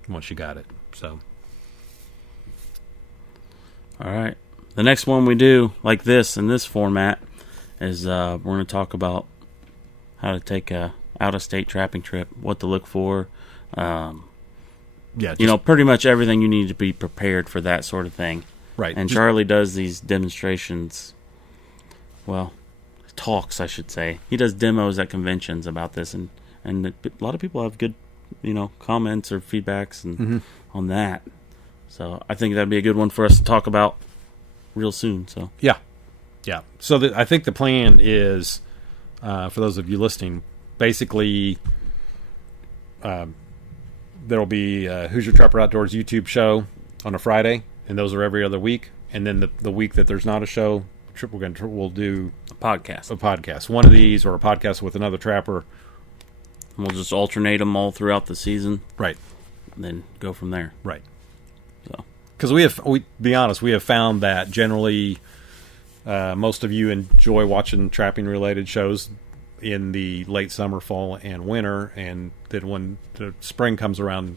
once you got it. So, all right. The next one we do, like this, in this format, is we're going to talk about how to take a out-of-state trapping trip, what to look for. Pretty much everything you need to be prepared for that sort of thing. Right. And Charlie does these demonstrations. Well, talks, I should say. He does demos at conventions about this, and a lot of people have good, comments or feedbacks and on that. So I think that'd be a good one for us to talk about real soon. So yeah. So I think the plan is, for those of you listening, basically, there'll be Hoosier Trapper Outdoors YouTube show on a Friday, and those are every other week. And then the week that there's not a show, we'll do a podcast. One of these, or a podcast with another trapper. We'll just alternate them all throughout the season, right? And then go from there, right? So, because we have found that generally, most of you enjoy watching trapping related shows in the late summer, fall, and winter, and then when the spring comes around,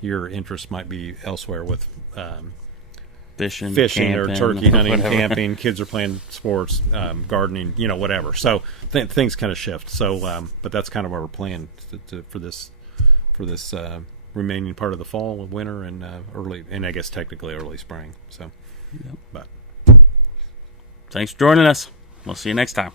your interest might be elsewhere with fishing camping, or turkey hunting, whatever. camping. Kids are playing sports, gardening, whatever. So things kind of shift. So, but that's kind of our plan for this remaining part of the fall and winter and early, and I guess technically early spring. So, yep. But thanks for joining us. We'll see you next time.